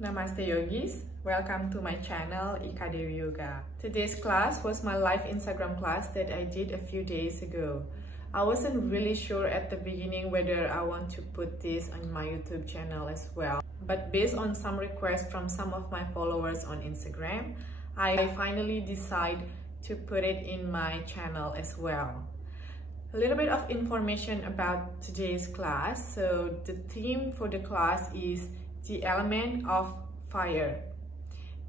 Namaste yogis, welcome to my channel Dewi Yoga. Today's class was my live Instagram class that I did a few days ago. I wasn't really sure at the beginning whether I want to put this on my YouTube channel as well. But based on some requests from some of my followers on Instagram, I finally decided to put it in my channel as well. A little bit of information about today's class. So the theme for the class is the element of fire.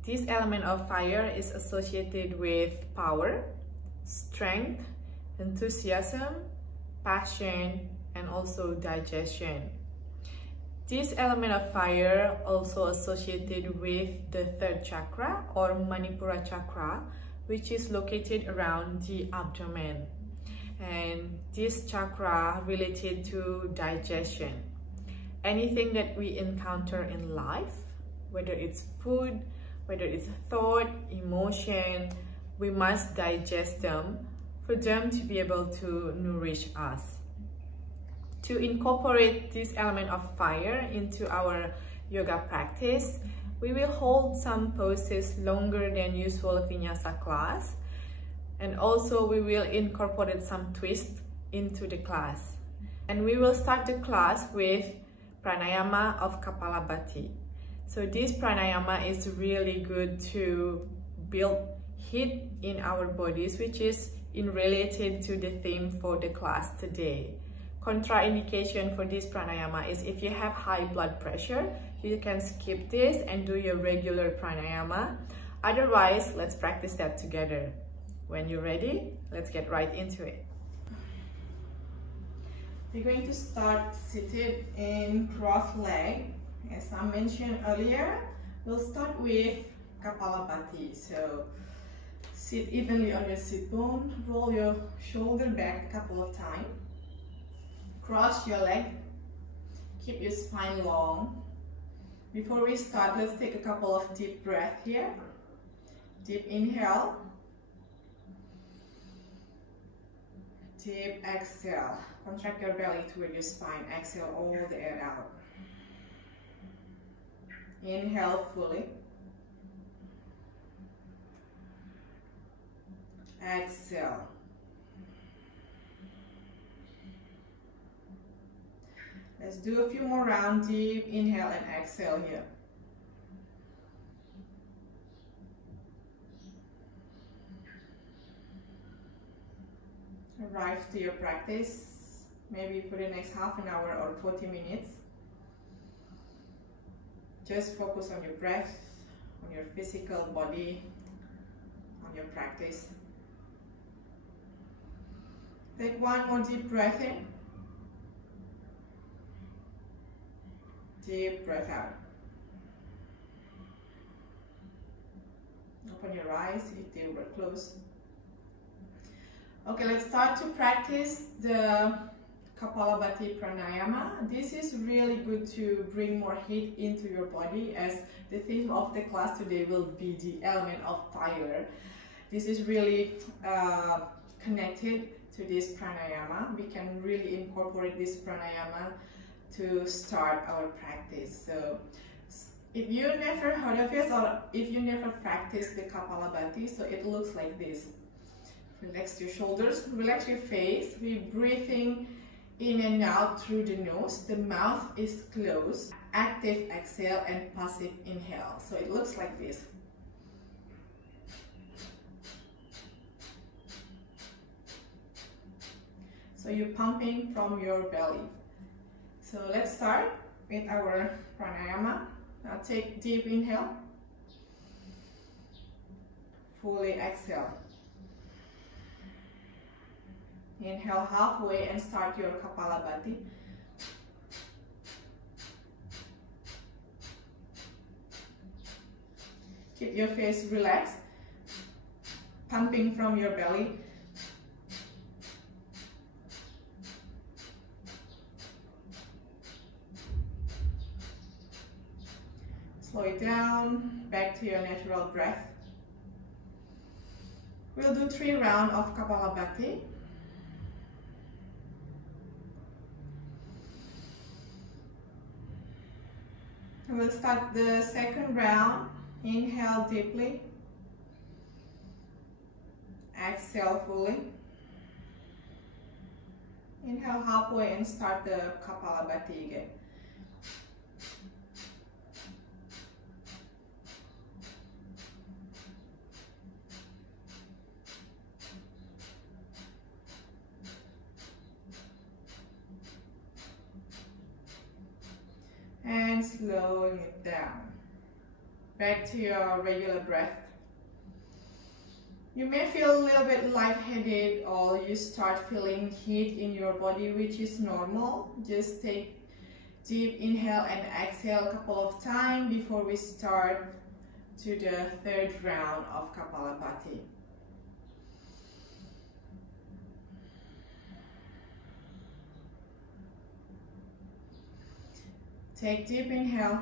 This element of fire is associated with power, strength, enthusiasm, passion, and also digestion. This element of fire also associated with the third chakra or Manipura chakra, which is located around the abdomen. And this chakra related to digestion. Anything that we encounter in life, whether it's food, whether it's thought, emotion, we must digest them for them to be able to nourish us. To incorporate this element of fire into our yoga practice, we will hold some poses longer than usual vinyasa class, and also we will incorporate some twists into the class. And we will start the class with pranayama of Kapalabhati. So this pranayama is really good to build heat in our bodies, which is related to the theme for the class today. Contraindication for this pranayama is if you have high blood pressure, you can skip this and do your regular pranayama. Otherwise, let's practice that together. When you're ready, let's get right into it. We're going to start seated in cross leg. As I mentioned earlier, we'll start with Kapalabhati. So sit evenly on your sit bone, roll your shoulder back a couple of times, cross your leg, keep your spine long. Before we start, let's take a couple of deep breaths here. Deep inhale, deep exhale. Contract your belly toward your spine. Exhale all the air out. Inhale fully. Exhale. Let's do a few more rounds. Deep inhale and exhale here. Arrive to your practice, maybe for the next half an hour or 40 minutes. Just focus on your breath, on your physical body, on your practice. Take one more deep breath in. Deep breath out. Open your eyes if they were closed. Okay, let's start to practice the Kapalabhati pranayama. This is really good to bring more heat into your body, as the theme of the class today will be the element of fire. This is really connected to this pranayama. We can really incorporate this pranayama to start our practice. So if you never heard of it, or if you never practiced the Kapalabhati, so it looks like this. Relax your shoulders, relax your face. We're breathing in and out through the nose. The mouth is closed. Active exhale and passive inhale. So it looks like this. So you're pumping from your belly. So let's start with our pranayama. Now take deep inhale. Fully exhale. Inhale halfway and start your Kapalabhati. Keep your face relaxed, pumping from your belly. Slow it down, back to your natural breath. We'll do 3 rounds of Kapalabhati. will start the second round. Inhale deeply. Exhale fully. Inhale halfway and start the Kapalabhati again. And slowing it down. Back to your regular breath. You may feel a little bit lightheaded or you start feeling heat in your body, which is normal. Just take deep inhale and exhale a couple of times before we start to the third round of Kapalabhati. Take deep inhale,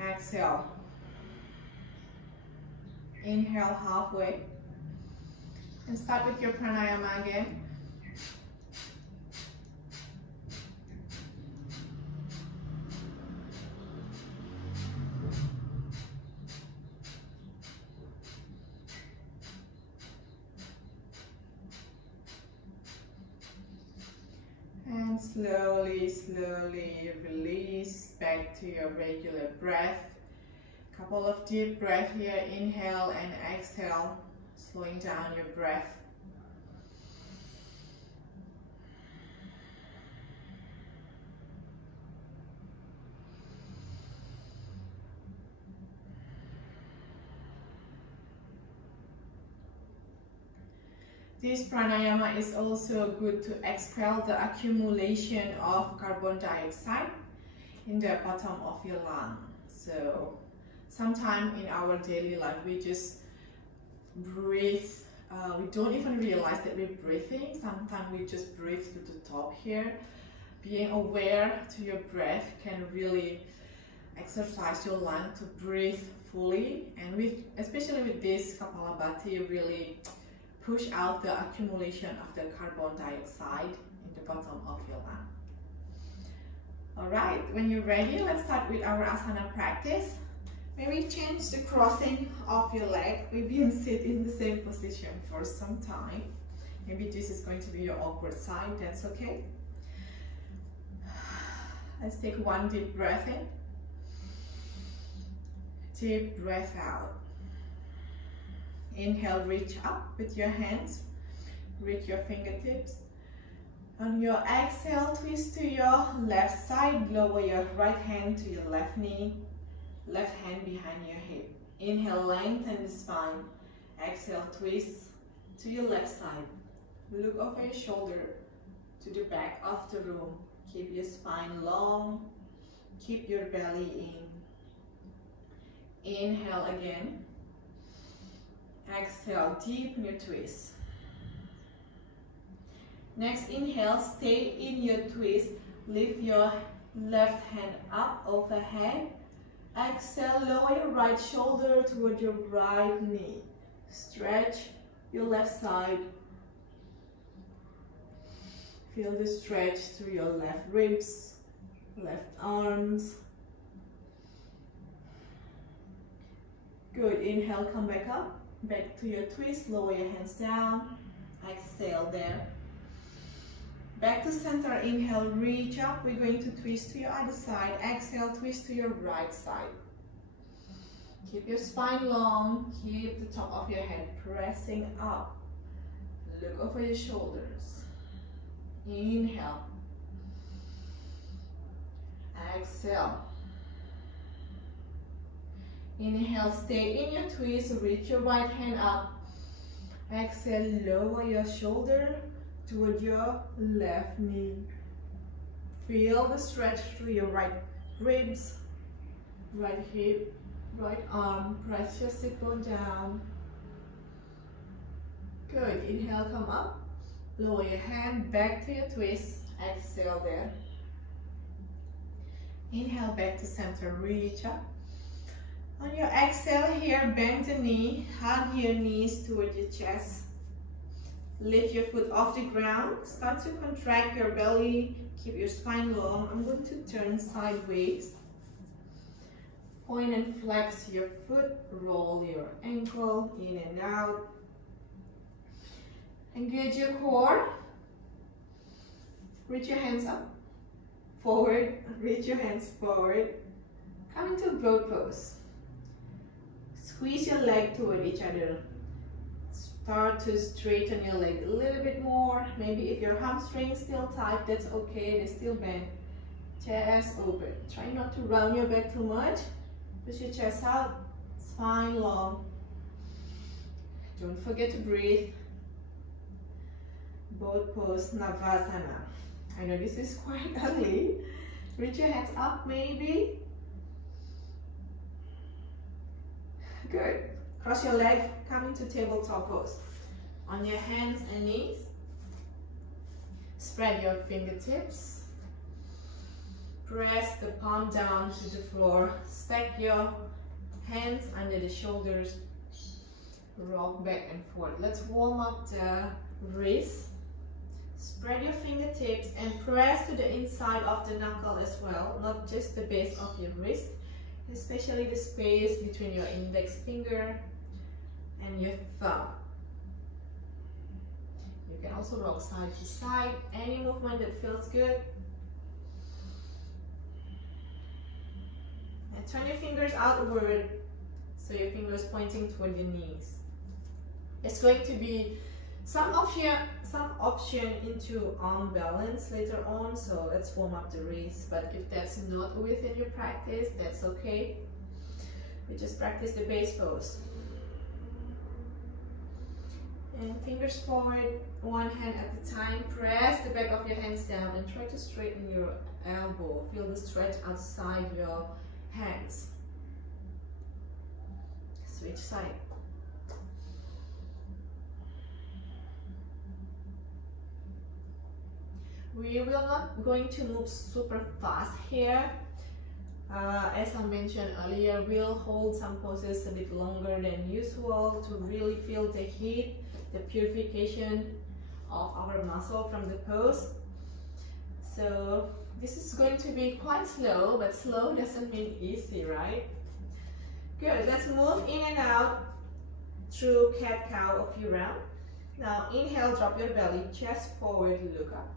exhale. Inhale halfway and start with your pranayama again. And slowly, slowly release back to your regular breath. Couple of deep breaths here, inhale and exhale, slowing down your breath. This pranayama is also good to expel the accumulation of carbon dioxide in the bottom of your lung. So sometimes in our daily life we just breathe, we don't even realize that we're breathing. Sometimes we just breathe to the top here. Being aware to your breath can really exercise your lung to breathe fully, and especially with this Kapalabhati, really push out the accumulation of the carbon dioxide in the bottom of your lung. Alright, when you're ready, let's start with our asana practice. Maybe change the crossing of your leg. We've been sitting in the same position for some time. Maybe this is going to be your awkward side, that's okay. Let's take one deep breath in. Deep breath out. Inhale, reach up with your hands. Reach your fingertips. On your exhale, twist to your left side. Lower your right hand to your left knee. Left hand behind your hip. Inhale, lengthen the spine. Exhale, twist to your left side. Look over your shoulder to the back of the room. Keep your spine long. Keep your belly in. Inhale again. Exhale, deepen your twist. Next inhale, stay in your twist. Lift your left hand up overhead. Exhale, lower your right shoulder toward your right knee. Stretch your left side. Feel the stretch through your left ribs, left arms. Good, inhale, come back up. Back to your twist, lower your hands down. Exhale there. Back to center, inhale, reach up. We're going to twist to your other side. Exhale, twist to your right side. Keep your spine long. Keep the top of your head pressing up. Look over your shoulders. Inhale. Exhale. Inhale, stay in your twist. Reach your right hand up. Exhale, lower your shoulder toward your left knee. Feel the stretch through your right ribs, right hip, right arm. Press your sit bone down. Good. Inhale, come up. Lower your hand back to your twist. Exhale there. Inhale, back to center. Reach up. On your exhale here, bend the knee. Hug your knees toward your chest. Lift your foot off the ground. Start to contract your belly. Keep your spine long. I'm going to turn sideways. Point and flex your foot. Roll your ankle in and out. Engage your core. Reach your hands up. Forward. Reach your hands forward. Come into boat pose. Squeeze your leg toward each other. Start to straighten your leg a little bit more. Maybe if your hamstring is still tight, that's okay. They still bend. Chest open. Try not to round your back too much. Push your chest out. Spine long. Don't forget to breathe. Boat pose, Navasana. I know this is quite ugly. Reach your hands up maybe. Good. Cross your leg, come into tabletop pose. On your hands and knees. Spread your fingertips. Press the palm down to the floor. Stack your hands under the shoulders. Rock back and forth. Let's warm up the wrists. Spread your fingertips and press to the inside of the knuckle as well, not just the base of your wrist, especially the space between your index finger and your thumb. You can also rock side to side, any movement that feels good. And turn your fingers outward, so your fingers pointing toward your knees. It's going to be some option into arm balance later on, so let's warm up the wrist. But if that's not within your practice, that's okay. We just practice the base pose. And fingers forward, one hand at a time. Press the back of your hands down and try to straighten your elbow. Feel the stretch outside your hands. Switch side. We will not going to move super fast here. As I mentioned earlier, we'll hold some poses a bit longer than usual to really feel the heat, the purification of our muscle from the pose. So this is going to be quite slow, but slow doesn't mean easy, right? Good, let's move in and out through cat-cow a few rounds. Now inhale, drop your belly, chest forward, look up.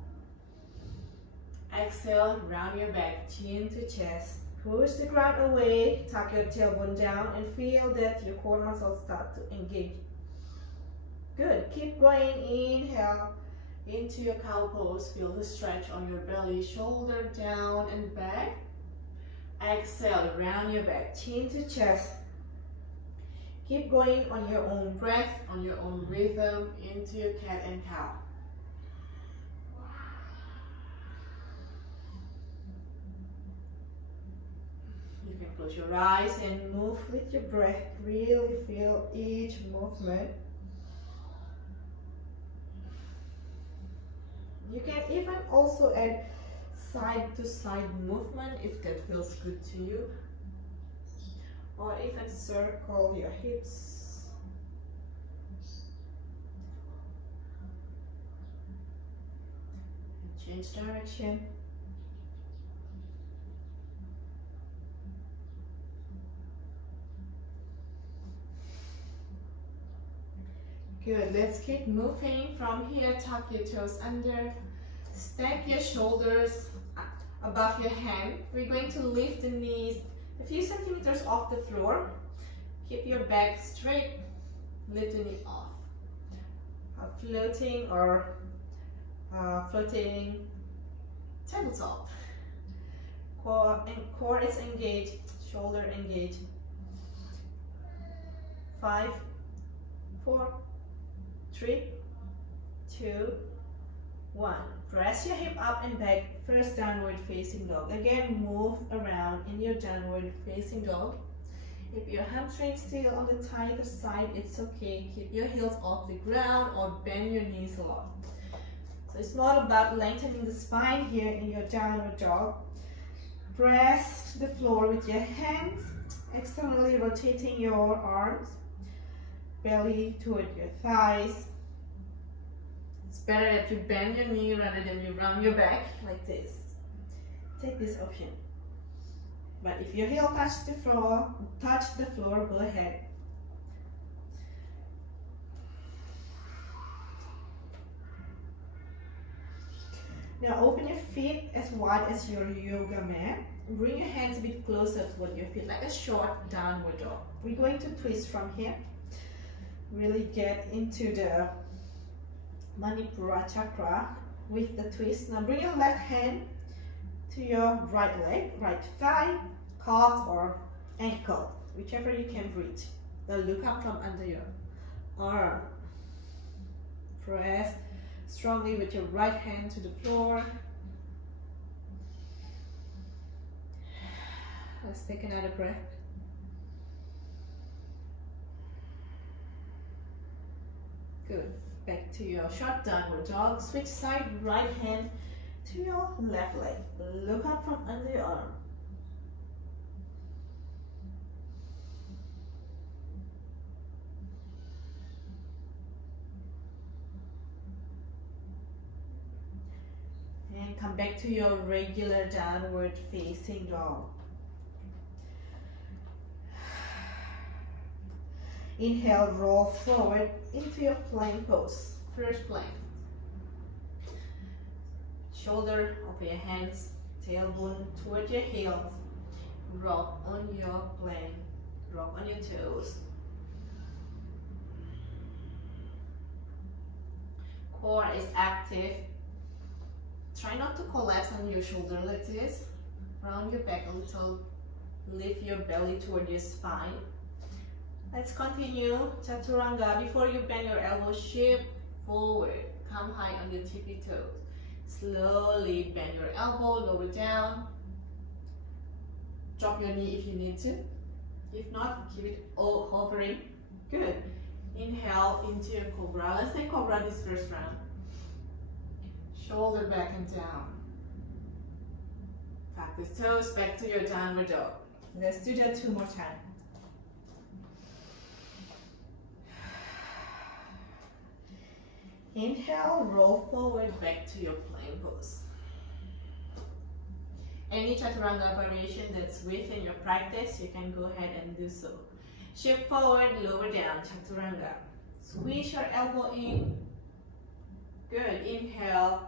Exhale, round your back, chin to chest. Push the ground away, tuck your tailbone down and feel that your core muscles start to engage. Good, keep going, inhale into your cow pose. Feel the stretch on your belly, shoulder down and back. Exhale, round your back, chin to chest. Keep going on your own breath, on your own rhythm into your cat and cow. You can close your eyes and move with your breath. Really feel each movement. You can even also add side to side movement if that feels good to you. Or even circle your hips. And change direction. Good, let's keep moving from here. Tuck your toes under, stack your shoulders above your hand. We're going to lift the knees a few centimeters off the floor. Keep your back straight, lift the knee off. Floating or floating tabletop. Core is engaged, shoulder engaged. 5, 4, 3, 2, 1. Press your hip up and back. First downward facing dog. Again, move around in your downward facing dog. If your hamstring is still on the tighter side, it's okay. Keep your heels off the ground or bend your knees a lot. So it's more about lengthening the spine here in your downward dog. Press the floor with your hands, externally rotating your arms. Belly toward your thighs. It's better that you bend your knee rather than you round your back like this. Take this option. But if your heel touch the floor, go ahead. Now open your feet as wide as your yoga mat. Bring your hands a bit closer toward your feet, like a short downward dog. We're going to twist from here. Really get into the Manipura chakra with the twist. Now bring your left hand to your right leg, right thigh, calf or ankle, whichever you can reach. Then look up from under your arm. Press strongly with your right hand to the floor. Let's take another breath. Good. Back to your short downward dog. Switch side, right hand to your left leg. Look up from under your arm. And come back to your regular downward facing dog. Inhale, roll forward into your plank pose. First plank. Shoulder of your hands, tailbone toward your heels. Rock on your plank. Rock on your toes. Core is active. Try not to collapse on your shoulder like this. Round your back a little. Lift your belly toward your spine. Let's continue Chaturanga. Before you bend your elbow, shift forward. Come high on your tippy toes. Slowly bend your elbow, lower down. Drop your knee if you need to. If not, keep it all hovering. Good. Inhale into your cobra. Let's take cobra this first round. Shoulder back and down. Tuck the toes back to your downward dog. Let's do that 2 more times. Inhale, roll forward back to your plank pose. Any Chaturanga variation that's within your practice, you can go ahead and do so. Shift forward, lower down, Chaturanga. Squeeze your elbow in. Good. Inhale.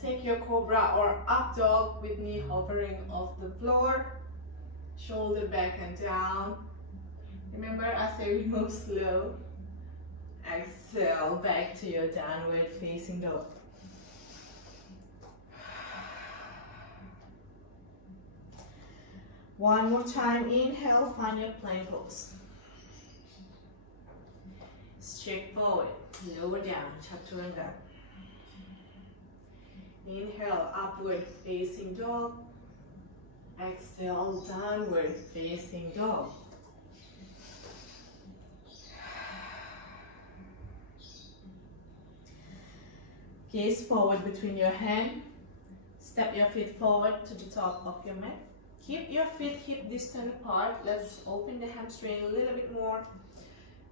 Take your cobra or up dog with knee hovering off the floor. Shoulder back and down. Remember, I say we move slow. Exhale, back to your downward facing dog. One more time, inhale, find your plank pose. Straight forward, lower down, Chaturanga. Inhale, upward facing dog. Exhale, downward facing dog. Gaze forward between your hands. Step your feet forward to the top of your mat. Keep your feet hip distance apart. Let's open the hamstring a little bit more.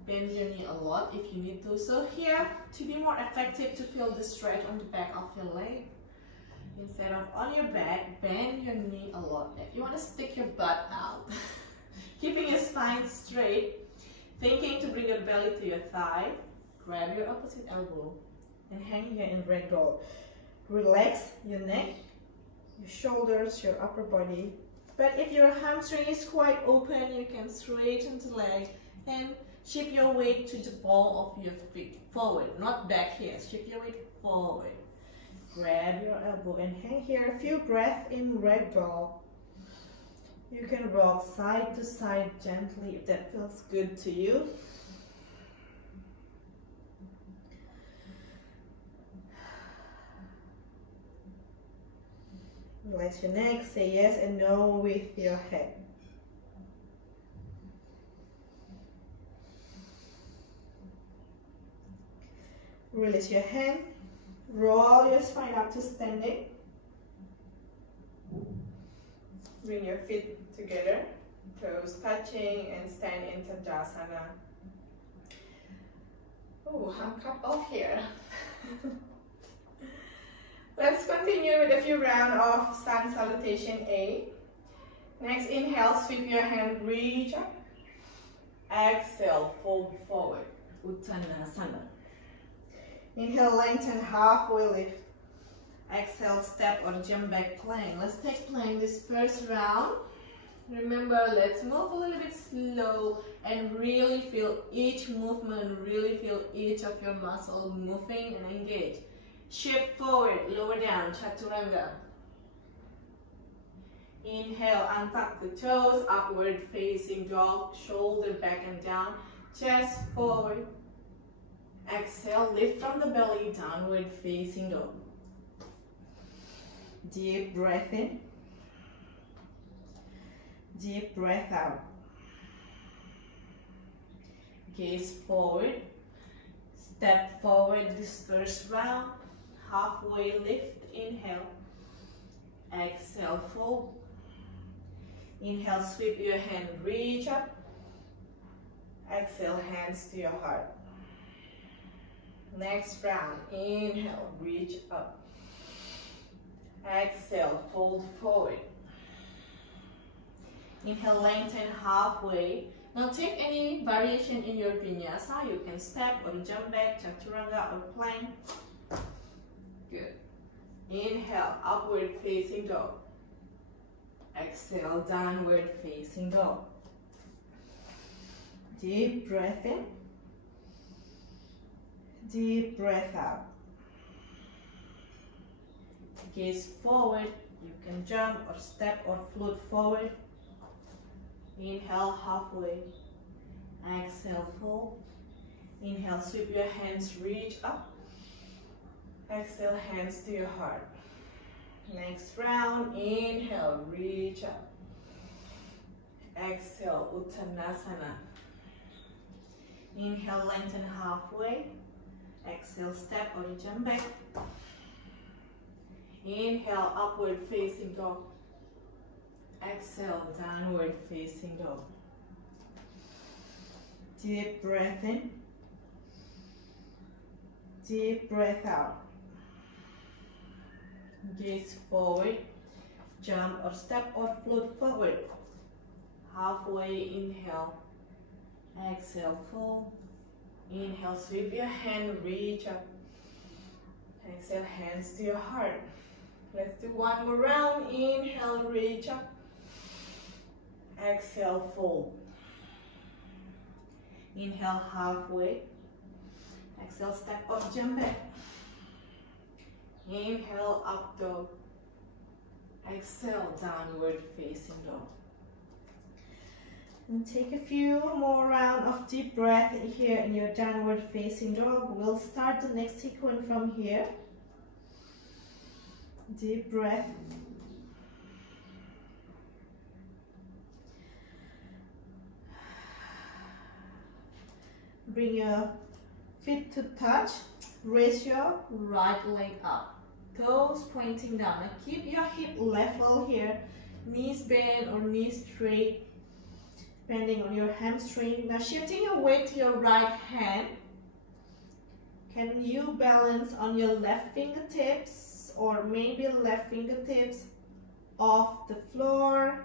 Bend your knee a lot if you need to. So here, to be more effective, to feel the stretch on the back of your leg, instead of on your back, bend your knee a lot. If you want to stick your butt out, keeping your spine straight, thinking to bring your belly to your thigh, grab your opposite elbow and hang here in ragdoll. Relax your neck, your shoulders, your upper body. But if your hamstring is quite open, you can straighten the leg and shift your weight to the ball of your feet forward, not back here. Shift your weight forward. Grab your elbow and hang here. A few breaths in ragdoll. You can rock side to side gently if that feels good to you. Relax your neck, say yes and no with your head. Release your hand, roll your spine up to standing. Bring your feet together, toes touching, and stand in Tadasana. Oh, I'm coupled here. Let's continue with a few rounds of sun salutation A. Next, inhale, sweep your hand, reach up. Exhale, fold forward, Uttanasana. Inhale, lengthen, halfway lift. Exhale, step or jump back, plank. Let's take plank this first round. Remember, let's move a little bit slow and really feel each movement, really feel each of your muscles moving and engage. Shift forward, lower down, Chaturanga. Inhale, untuck the toes, upward facing dog, shoulder back and down, chest forward. Exhale, lift from the belly, downward facing dog. Deep breath in. Deep breath out. Gaze forward. Step forward this first round. Halfway lift, inhale. Exhale, fold. Inhale, sweep your hand, reach up. Exhale, hands to your heart. Next round, inhale, reach up. Exhale, fold forward. Inhale, lengthen halfway. Now take any variation in your vinyasa. You can step or jump back, Chaturanga or plank. Good. Inhale, upward facing dog. Exhale, downward facing dog. Deep breath in. Deep breath out. Gaze forward. You can jump or step or float forward. Inhale, halfway. Exhale, fold. Inhale, sweep your hands, reach up. Exhale, hands to your heart. Next round, inhale, reach up. Exhale, Uttanasana. Inhale, lengthen halfway. Exhale, step or jump back. Inhale, upward facing dog. Exhale, downward facing dog. Deep breath in. Deep breath out. Gaze forward. Jump or step or float forward. Halfway, inhale. Exhale, fold. Inhale, sweep your hand, reach up. Exhale, hands to your heart. Let's do one more round. Inhale, reach up. Exhale, fold. Inhale, halfway. Exhale, step up, jump back. Inhale, up dog. Exhale, downward facing dog. And take a few more rounds of deep breath here in your downward facing dog. We'll start the next sequence from here. Deep breath. Bring your feet to touch. Raise your right leg up. Toes pointing down. Now keep your hip level here. Knees bent or knees straight, depending on your hamstring. Now shifting your weight to your right hand. Can you balance on your left fingertips or maybe left fingertips off the floor?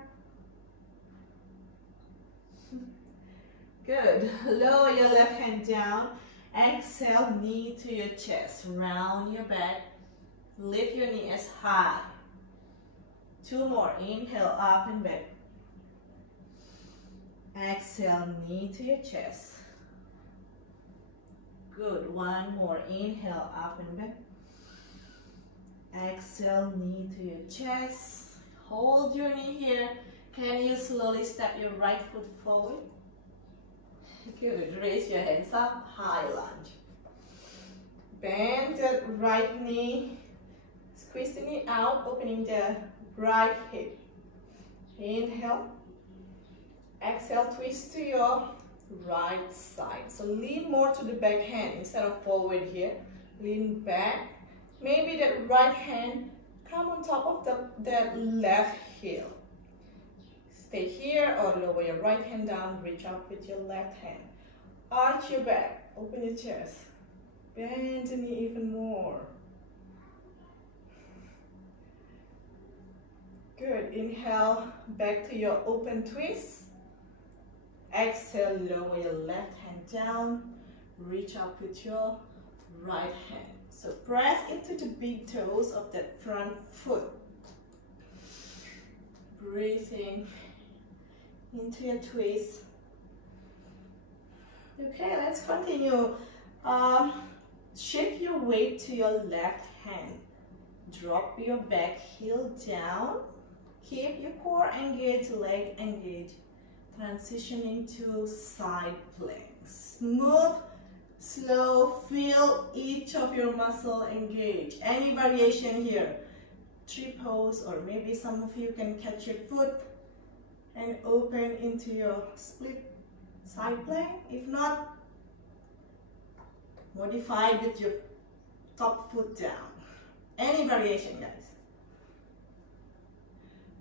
Good. Lower your left hand down. Exhale, knee to your chest. Round your back. Lift your knee as high. Two more. Inhale, up and back. Exhale, knee to your chest. Good. One more. Inhale, up and back. Exhale, knee to your chest. Hold your knee here. Can you slowly step your right foot forward? Good. Raise your hands up. High lunge. Bend the right knee. Squeeze the knee out, opening the right hip. Inhale. Exhale, twist to your right side. So lean more to the back hand instead of forward here. Lean back. Maybe that right hand come on top of the left heel. Stay here or lower your right hand down. Reach up with your left hand. Arch your back. Open your chest. Bend the knee even more. Good. Inhale, back to your open twist. Exhale, lower your left hand down. Reach up with your right hand. So press into the big toes of that front foot. Breathing into your twist. Okay, let's continue. Shift your weight to your left hand. Drop your back heel down. Keep your core engaged, leg engaged. Transitioning to side planks. Smooth, slow, feel each of your muscle engage. Any variation here. Tree pose, or maybe some of you can catch your foot and open into your split side plank. If not, modify with your top foot down. Any variation, guys.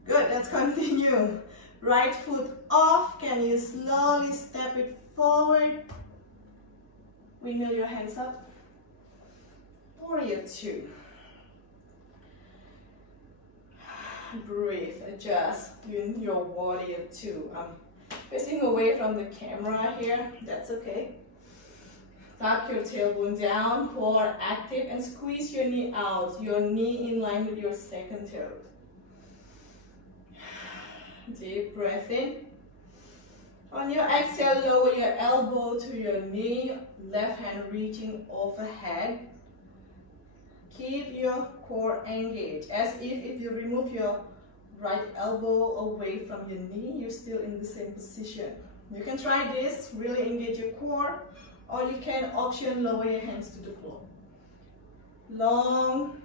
Good, let's continue. Right foot off. Can you slowly step it forward? Windmill your hands up. Warrior two. Breathe, adjust in your warrior two. I'm facing away from the camera here, that's okay. Tuck your tailbone down, core active, and squeeze your knee out. Your knee in line with your second toe. Deep breath in. On your exhale, lower your elbow to your knee, left hand reaching overhead. Keep your core engaged, as if you remove your right elbow away from your knee, you're still in the same position. You can try this, really engage your core, or you can option lower your hands to the floor. Long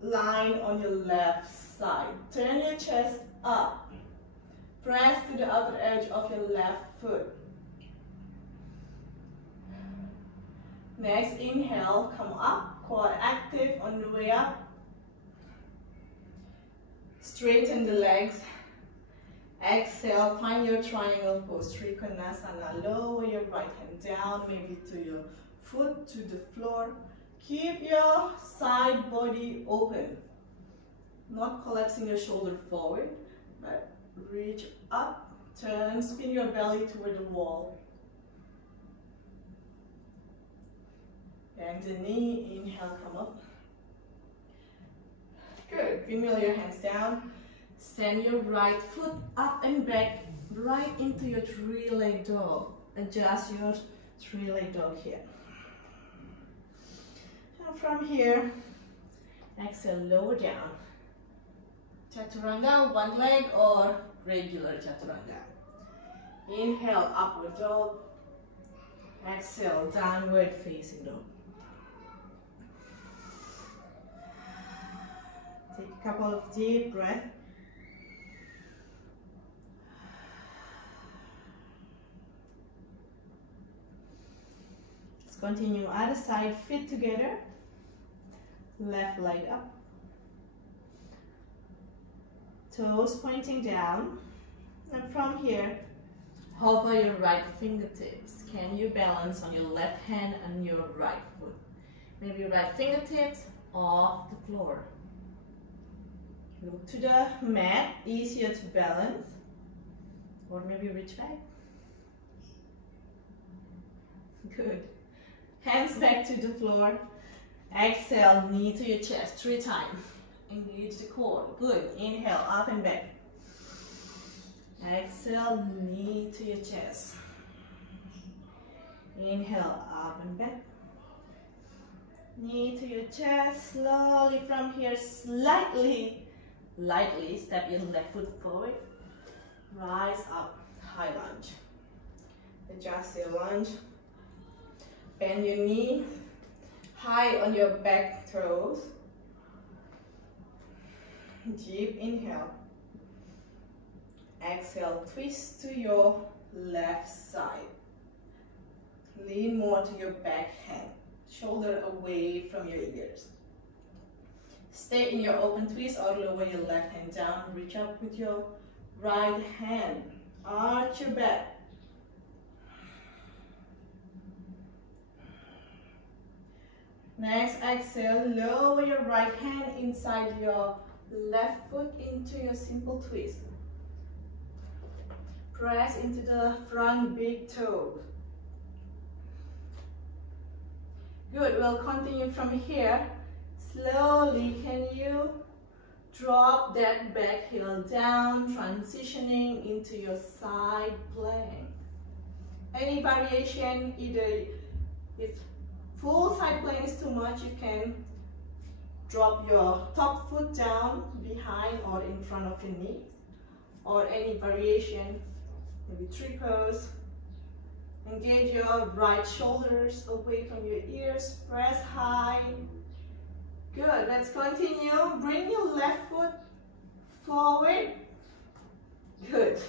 line on your left side. Turn your chest up. Press to the outer edge of your left foot. Next, inhale, come up, core active on the way up. Straighten the legs. Exhale, find your triangle pose, Trikonasana. Lower your right hand down, maybe to your foot, to the floor. Keep your side body open. Not collapsing your shoulder forward, but reach up, turn, spin your belly toward the wall. Bend the knee, inhale, come up. Good, windmill your hands down. Send your right foot up and back, right into your three-leg dog. Adjust your three-leg dog here. And from here, exhale, lower down. Chaturanga, one leg or regular chaturanga. Inhale, upward dog. Exhale, downward facing dog. Take a couple of deep breaths. Let's continue other side, feet together. Left leg up. Toes pointing down. And from here, hover your right fingertips. Can you balance on your left hand and your right foot? Maybe right fingertips off the floor. Look to the mat, easier to balance. Or maybe reach back. Good. Hands back to the floor. Exhale, knee to your chest 3 times. Engage the core. Good. Inhale, up and back. Exhale, knee to your chest. Inhale, up and back. Knee to your chest. Slowly from here, lightly step your left foot forward. Rise up, high lunge. Adjust your lunge. Bend your knee. High on your back toes. Deep inhale. Exhale, twist to your left side. Lean more to your back hand. Shoulder away from your ears. Stay in your open twist or lower your left hand down. Reach up with your right hand. Arch your back. Next, exhale, lower your right hand inside your left foot into your simple twist. Press into the front big toe. Good, we'll continue from here. Slowly, can you drop that back heel down, transitioning into your side plank. Any variation, either if full side plank is too much, you can drop your top foot down behind or in front of your knees, or any variation, maybe triples. Engage your right shoulders away from your ears, press high. Good, let's continue. Bring your left foot forward. Good.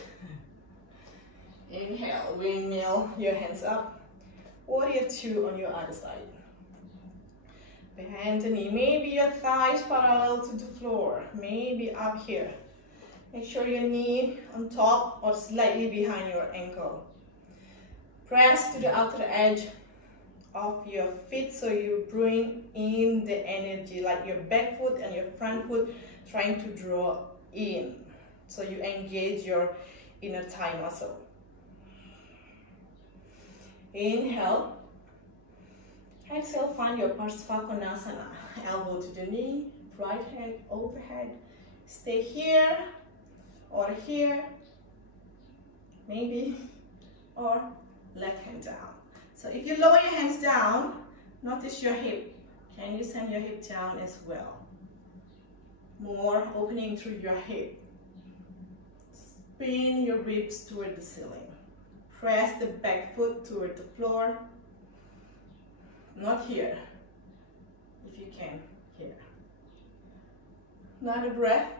Inhale, windmill, your hands up. Warrior two on your other side. Behind the knee, maybe your thighs parallel to the floor, maybe up here. Make sure your knee on top or slightly behind your ankle. Press to the outer edge of your feet so you bring in the energy, like your back foot and your front foot trying to draw in. So you engage your inner thigh muscle. Inhale. Exhale, find your Parsvakonasana. Elbow to the knee, right hand overhead. Stay here or here, maybe, or left hand down. So if you lower your hands down, notice your hip. Can you send your hip down as well? More opening through your hip. Spin your ribs toward the ceiling. Press the back foot toward the floor. Not here. If you can, here. Another breath.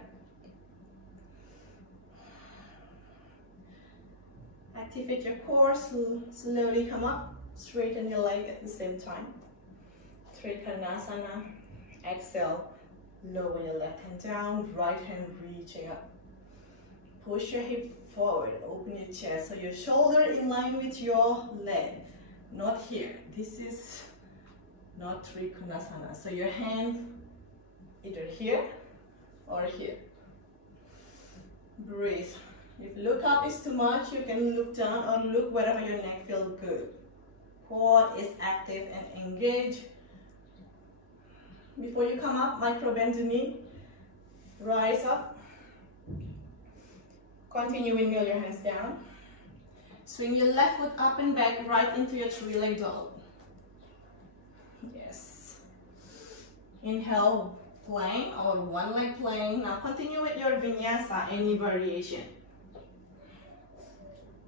Activate your core, slowly come up, straighten your leg at the same time. Trikonasana. Exhale, lower your left hand down, right hand reaching up. Push your hip forward, open your chest, so your shoulder in line with your leg. Not here. This is not Trikonasana. So your hand either here or here. Breathe. If look up is too much, you can look down or look wherever your neck feels good. Quad is active and engaged. Before you come up, micro bend the knee. Rise up. Continue windmill your hands down. Swing your left foot up and back right into your three-leg dog. Yes. Inhale, plank or one-leg plank. Now continue with your vinyasa, any variation.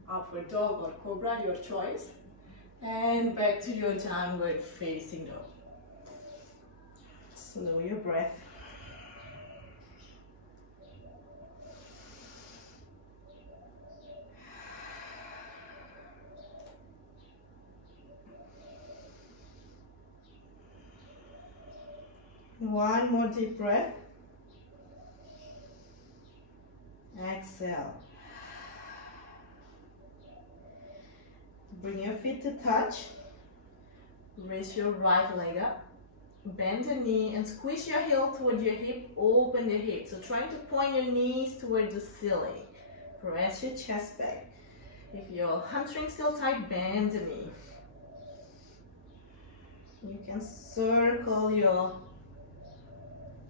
Upward dog or cobra, your choice. And back to your downward facing dog. Slow your breath. One more deep breath. Exhale. Bring your feet to touch. Raise your right leg up. Bend the knee and squeeze your heel toward your hip. Open the hip. So trying to point your knees toward the ceiling. Press your chest back. If your hamstring's still tight, bend the knee. You can circle your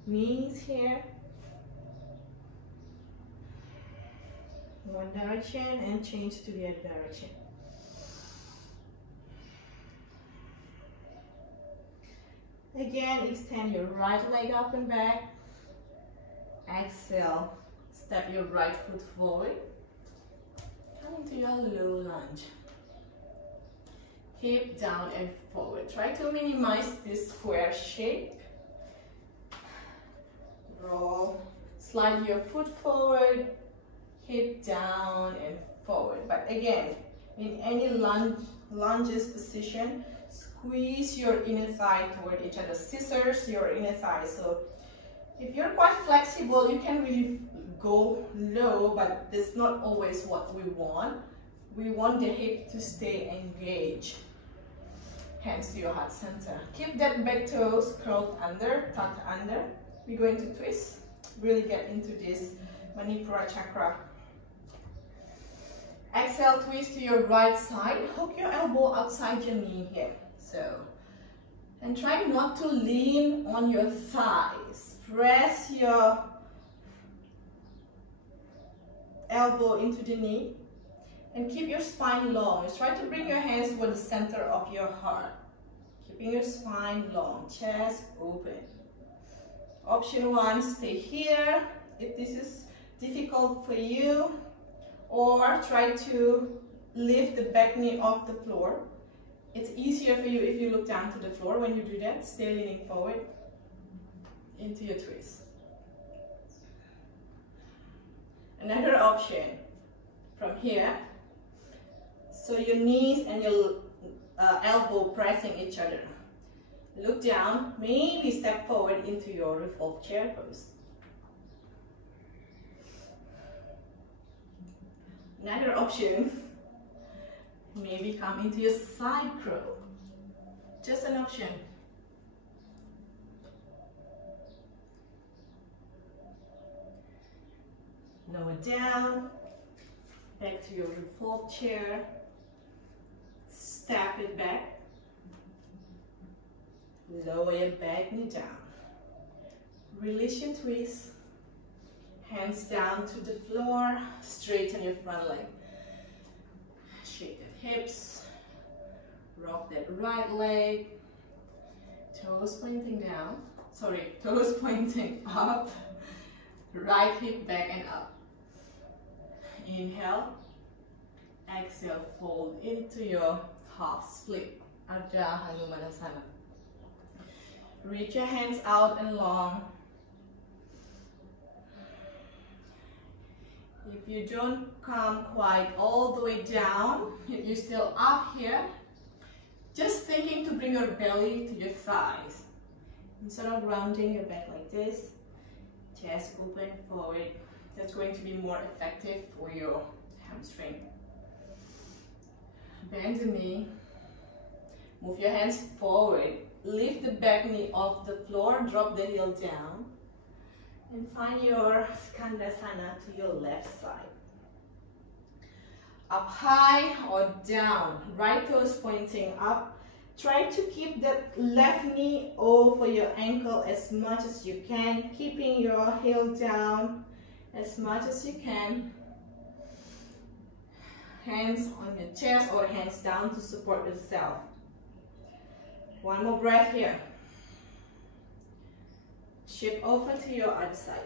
knees here. One direction and change to the other direction. Again, extend your right leg up and back. Exhale, step your right foot forward. Come into your low lunge. Hip down and forward. Try to minimize this square shape. Roll, slide your foot forward, hip down and forward. But again, in any lunges position, squeeze your inner thigh toward each other. Scissors your inner thigh. So if you're quite flexible, you can really go low, but that's not always what we want. We want the hip to stay engaged. Hands to your heart center. Keep that back toes curled under, tucked under. We're going to twist. really get into this Manipura chakra. Exhale, twist to your right side. Hook your elbow outside your knee here. So, and try not to lean on your thighs. Press your elbow into the knee and keep your spine long. Just try to bring your hands toward the center of your heart. Keeping your spine long, chest open. Option 1, stay here if this is difficult for you, or try to lift the back knee off the floor. It's easier for you if you look down to the floor. When you do that, stay leaning forward into your twist. Another option from here, so your knees and your elbow pressing each other. Look down, maybe step forward into your revolved chair pose. Another option, maybe come into your side crow. Just an option. Lower down, back to your revolved chair. Step it back. Lower your back knee down. Release your twist. Hands down to the floor. Straighten your front leg. Shake the hips. Rock that right leg. Toes pointing down. Sorry, toes pointing up. Right hip back and up. Inhale. Exhale, fold into your half split. Ardha Hanumanasana. Reach your hands out and long. If you don't come quite all the way down, if you're still up here, just thinking to bring your belly to your thighs. Instead of rounding your back like this, chest open forward. That's going to be more effective for your hamstring. Bend the knee. Move your hands forward. Lift the back knee off the floor. Drop the heel down. And find your Skandasana to your left side. Up high or down. Right toes pointing up. Try to keep that left knee over your ankle as much as you can. Keeping your heel down as much as you can. Hands on your chest or hands down to support yourself. One more breath here. Shift over to your other side.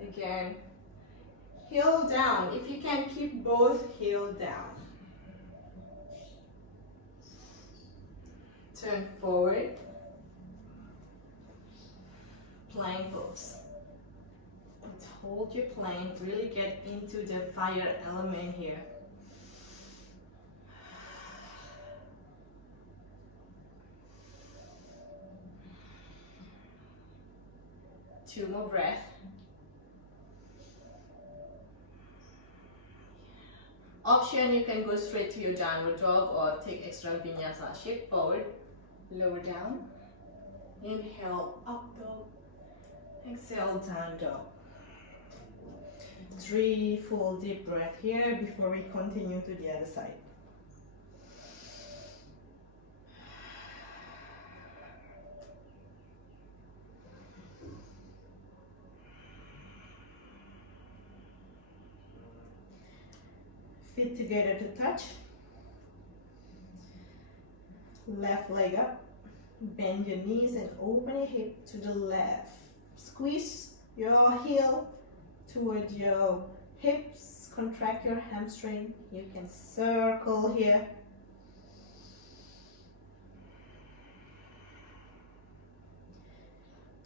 Again, heel down. If you can, keep both heel down. Turn forward. Plank pose. Hold your plank, really get into the fire element here. Two more breaths. Option, you can go straight to your downward dog or take extra vinyasa. Shift forward, lower down. Inhale, up dog. Exhale, down dog. 3 full deep breaths here before we continue to the other side. Feet together to touch. Left leg up. Bend your knees and open your hip to the left. Squeeze your heel toward your hips, contract your hamstring. You can circle here.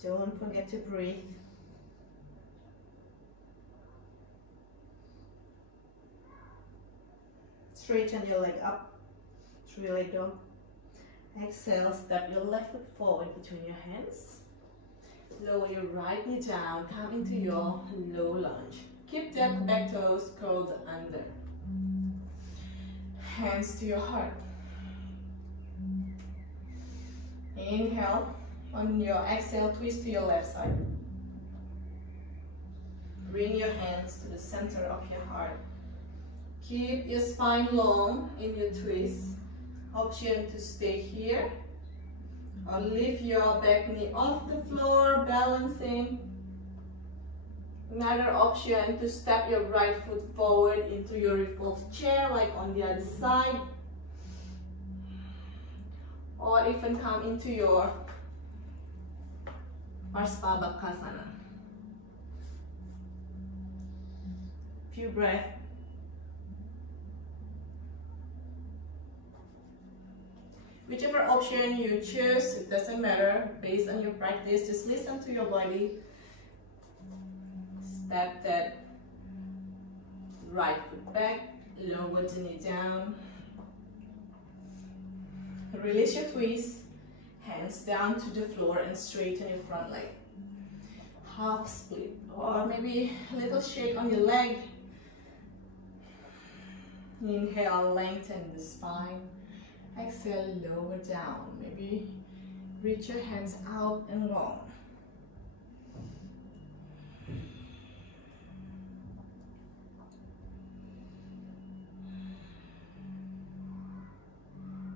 Don't forget to breathe. Straighten your leg up, 3-leg dog. Exhale, step your left foot forward between your hands. Lower your right knee down, come into your low lunge. Keep that back toes curled under. Hands to your heart. Inhale, On your exhale, twist to your left side. Bring your hands to the center of your heart. Keep your spine long in your twist. Option to stay here or lift your back knee off the floor, balancing. Another option to step your right foot forward into your revolved chair, like on the other side, or even come into your Parsvabhakasana. Few breaths. Whichever option you choose, it doesn't matter. Based on your practice, just listen to your body. Step that right foot back, lower the knee down. Release your twist, hands down to the floor and straighten your front leg. Half split, or maybe a little shake on your leg. Inhale, lengthen the spine. Exhale, lower down. Maybe reach your hands out and long.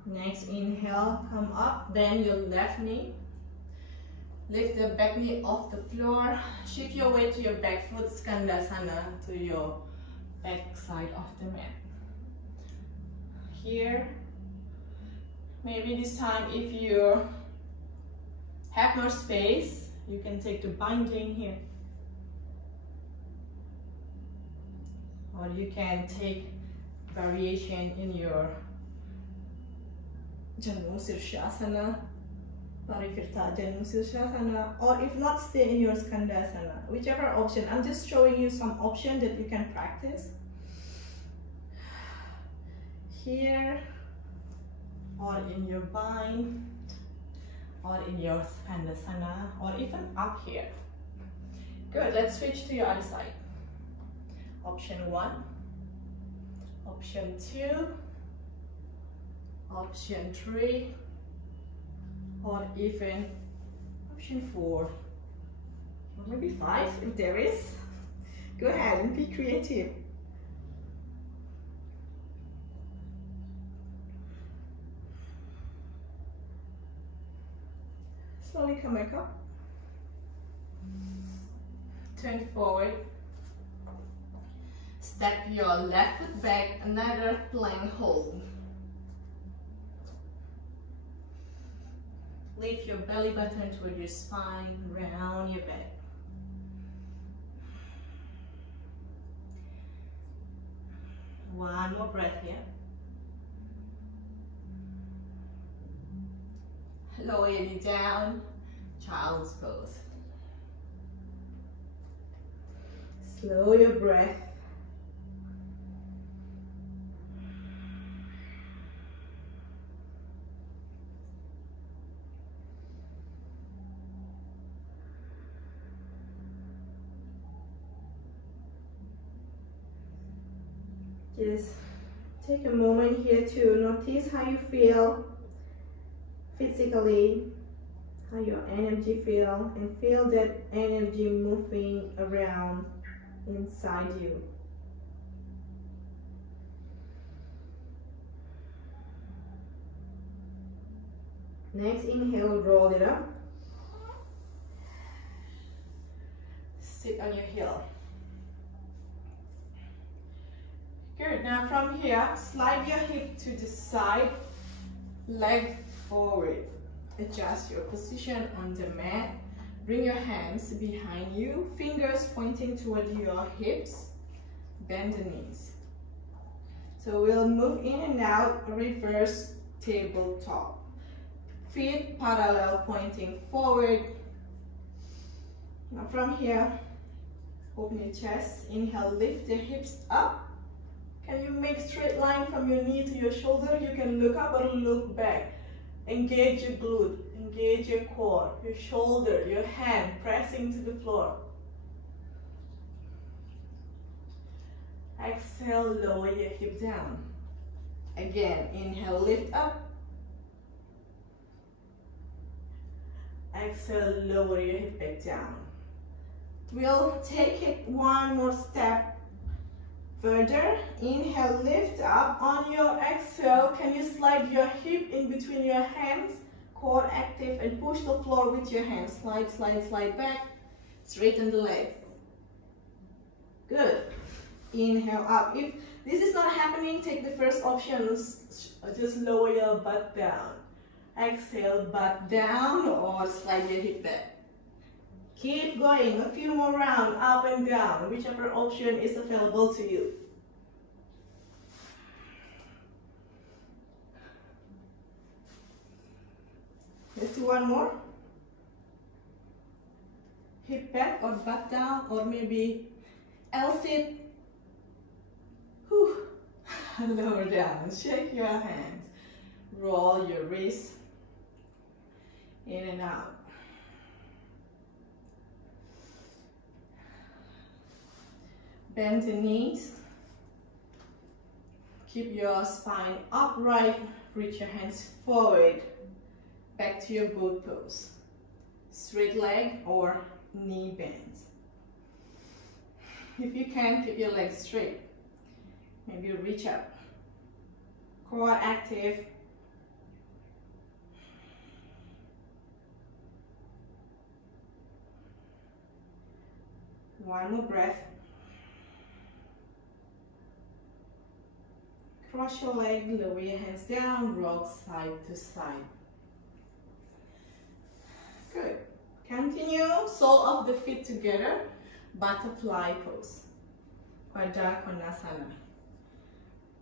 Next, inhale, come up, bend your left knee. Lift the back knee off the floor. Shift your weight to your back foot, Skandasana, to your back side of the mat. Here, maybe this time if you have more space, you can take the binding here. Or you can take variation in your Janu Sirshasana, Parivirta Janu Sirshasana, or if not, stay in your Skandasana. Whichever option. I'm just showing you some option that you can practice. Here, or in your bind, or in your Skandasana, or even up here. Good, let's switch to your other side. Option 1, option 2, option 3, or even option 4, or maybe 5 if there is. Go ahead and be creative. Slowly come back up. Turn forward. Step your left foot back, another plank hold. Lift your belly button toward your spine, round your back. One more breath here. Lower your knee down, child's pose. Slow your breath. Just take a moment here to notice how you feel physically, how your energy feels, and feel that energy moving around inside you. Next, inhale, roll it up. Sit on your heel. Good, now from here, slide your hip to the side, leg forward. Adjust your position on the mat. Bring your hands behind you, fingers pointing toward your hips. Bend the knees. So we'll move in and out, reverse tabletop. Feet parallel, pointing forward. Now from here, open your chest. Inhale, lift the hips up. Can you make straight line from your knee to your shoulder? You can look up or look back. Engage your glute, engage your core, your shoulder, your hand pressing to the floor. Exhale, lower your hip down. Again, inhale, lift up. Exhale, lower your hip back down. We'll take it one more step further. Inhale, lift up. On your exhale, can you slide your hip in between your hands? Core active and push the floor with your hands. Slide, slide, slide back. Straighten the legs. Good. Inhale up. If this is not happening, take the first option. Just lower your butt down. Exhale, butt down, or slide your hip back. Keep going, a few more rounds, up and down, whichever option is available to you. Let's do one more. Hip back or butt down, or maybe L-sit. Lower down, shake your hands. Roll your wrists in and out. Bend the knees. Keep your spine upright. Reach your hands forward. Back to your boat pose. Straight leg or knee bends. If you can, keep your legs straight. Maybe reach up. Core active. One more breath. Cross your leg, lower your hands down, rock side to side. Good. Continue, sole of the feet together, butterfly pose. Pada Konasana.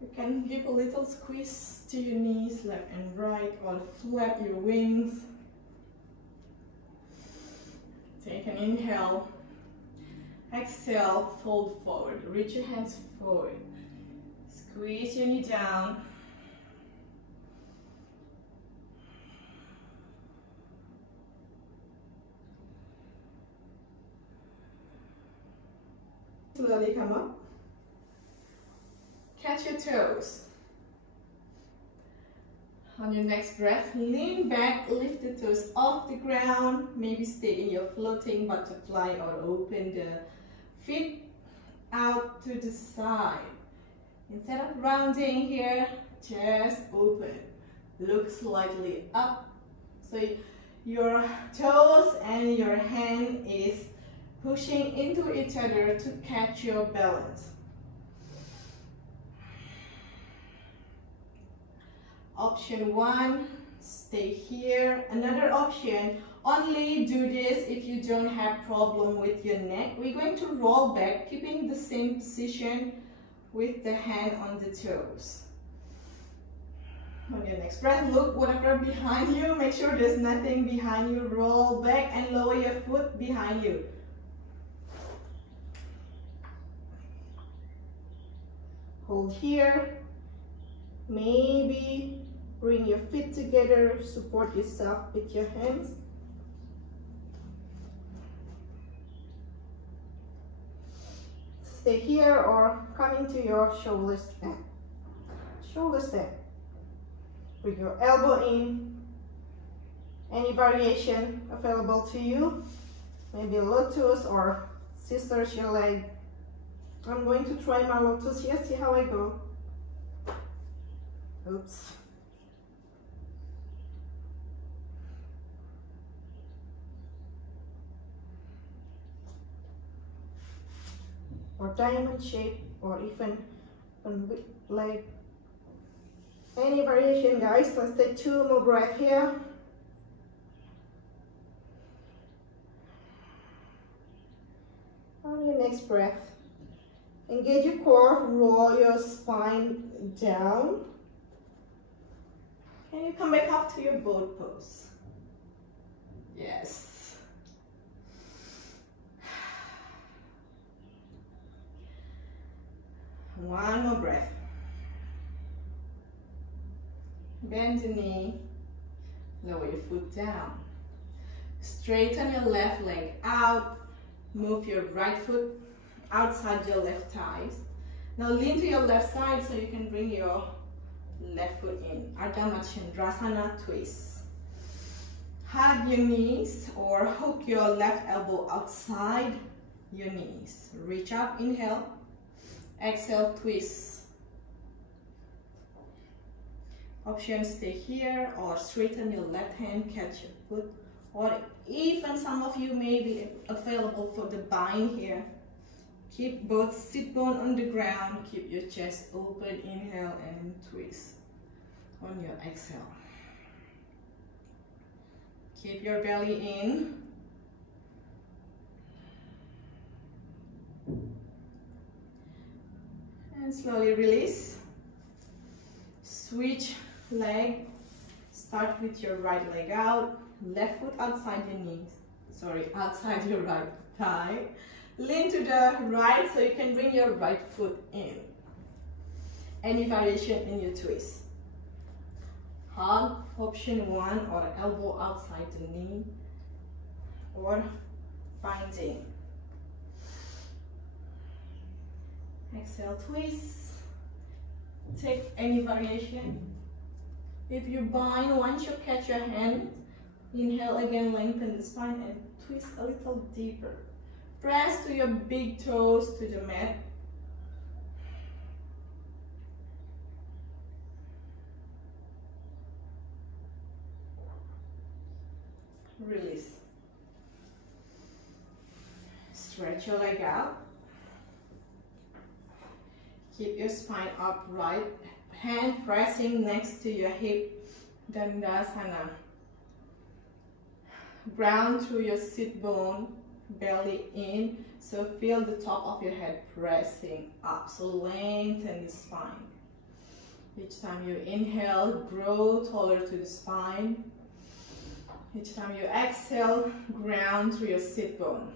You can give a little squeeze to your knees, left and right, or flap your wings. Take an inhale. Exhale, fold forward. Reach your hands forward. Squeeze your knee down. Slowly come up. Catch your toes. On your next breath, lean back, lift the toes off the ground. Maybe stay in your floating butterfly or open the feet out to the side. Instead of rounding here, just open. Look slightly up. So your toes and your hand is pushing into each other to catch your balance. Option 1, stay here. Another option, only do this if you don't have problem with your neck. We're going to roll back, keeping the same position with the hand on the toes. On your next breath, look whatever behind you. Make sure there's nothing behind you. Roll back and lower your foot behind you. Hold here. Maybe bring your feet together. Support yourself with your hands. Stay here or come into your shoulder stand. Shoulder stand. Bring your elbow in. Any variation available to you. Maybe lotus or scissors your leg. I'm going to try my lotus here, see how I go. Oops. Or diamond shape, or even like any variation, guys. Let's take 2 more breaths here. On your next breath, engage your core, roll your spine down. Can you come back up to your boat pose? Yes. One more breath. Bend the knee, lower your foot down. Straighten your left leg out. Move your right foot outside your left thighs. Now lean to your left side so you can bring your left foot in. Ardha Matsyendrasana twist. hug your knees or hook your left elbow outside your knees. Reach up, inhale. Exhale, twist. Option, stay here or straighten your left hand, catch your foot. Or even some of you may be available for the bind here. Keep both sit bone on the ground, keep your chest open, inhale and twist on your exhale. Keep your belly in. And slowly release. Switch leg. Start with your right leg out. Left foot outside your knees. Sorry, outside your right thigh. Lean to the right so you can bring your right foot in. Any variation in your twist. Hug, option 1, or elbow outside the knee, or binding. Exhale, twist. Take any variation. If you bind, once you catch your hand, inhale again, lengthen the spine and twist a little deeper. Press to your big toes to the mat. Release. Stretch your leg out. Keep your spine upright. Hand pressing next to your hip. Dandasana. Ground through your sit bone. Belly in. So feel the top of your head pressing up. So lengthen the spine. Each time you inhale, grow taller to the spine. Each time you exhale, ground through your sit bone.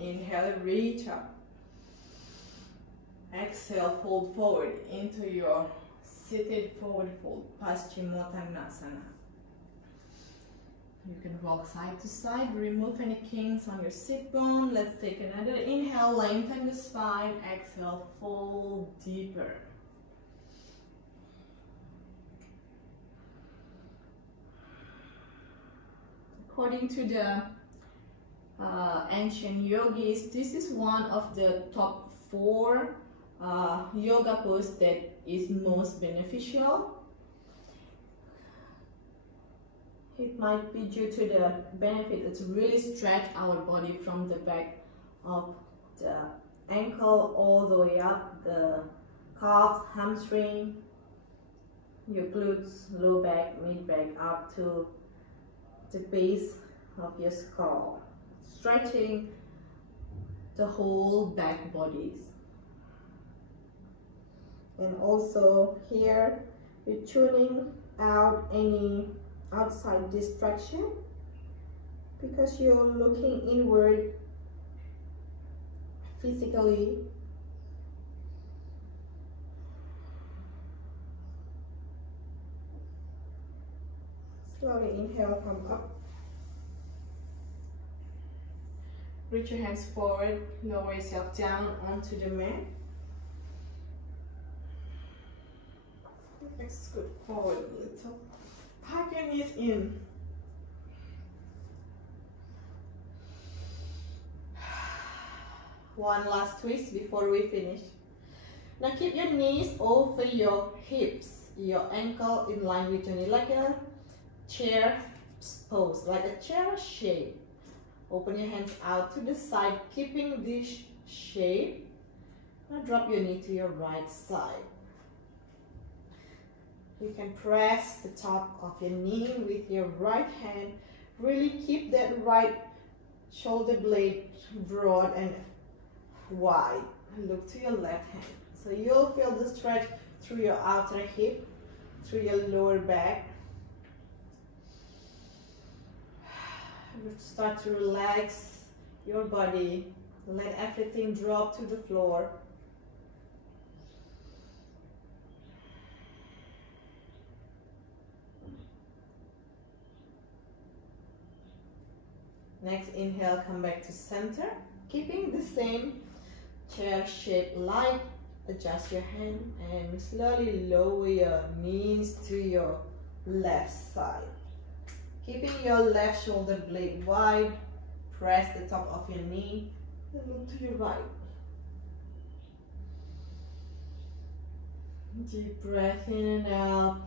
Inhale, reach up. Exhale, fold forward into your seated forward fold, Paschimottanasana. You can walk side to side, remove any kinks on your sit bone. Let's take another inhale, lengthen the spine. Exhale, fold deeper. According to the ancient yogis, this is one of the top 4 yoga poses that is most beneficial. It might be due to the benefit it's really stretch our body from the back of the ankle all the way up, the calf, hamstring, your glutes, low back, mid back, up to the base of your skull, stretching the whole back bodies. And also here you're tuning out any outside distraction because you're looking inward physically. Slowly inhale, come up. Reach your hands forward, lower yourself down onto the mat. Scoot forward a little. Tuck your knees in. One last twist before we finish. Now keep your knees over your hips, your ankle in line with your knee, like a chair pose, like a chair shape. Open your hands out to the side, keeping this shape. Now drop your knee to your right side. You can press the top of your knee with your right hand. Really keep that right shoulder blade broad and wide. Look to your left hand. So you'll feel the stretch through your outer hip, through your lower back. Start to relax your body. Let everything drop to the floor. Next inhale, come back to center, keeping the same chair shape like Adjust your hand and slowly lower your knees to your left side. Keeping your left shoulder blade wide, press the top of your knee and look to your right. Deep breath in and out.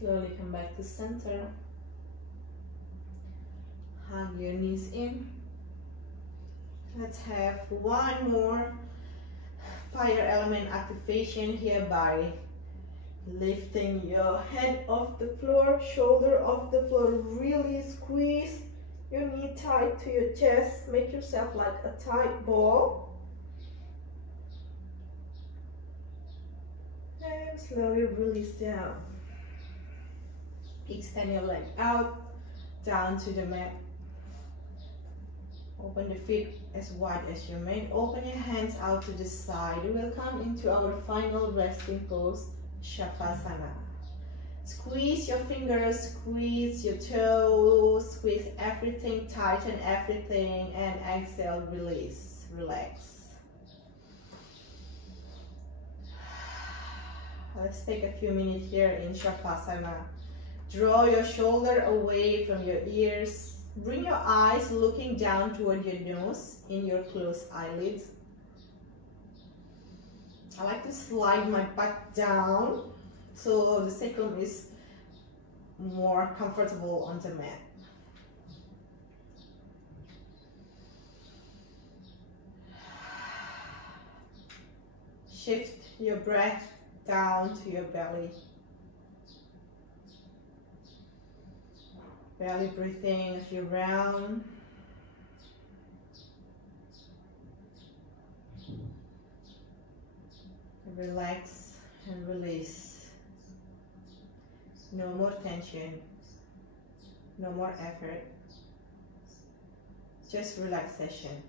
Slowly come back to center. Hug your knees in. Let's have one more fire element activation here by lifting your head off the floor, shoulder off the floor. Really squeeze your knee tight to your chest. Make yourself like a tight ball. And slowly release down. Extend your leg out, down to the mat. Open the feet as wide as you may. Open your hands out to the side. We will come into our final resting pose, Shavasana. Squeeze your fingers, squeeze your toes, squeeze everything, tighten everything, and exhale, release, relax. Let's take a few minutes here in Shavasana. Draw your shoulder away from your ears. Bring your eyes looking down toward your nose in your closed eyelids. I like to slide my butt down so the sacrum is more comfortable on the mat. Shift your breath down to your belly. Belly breathing a few rounds. Relax and release. No more tension. No more effort. Just relaxation.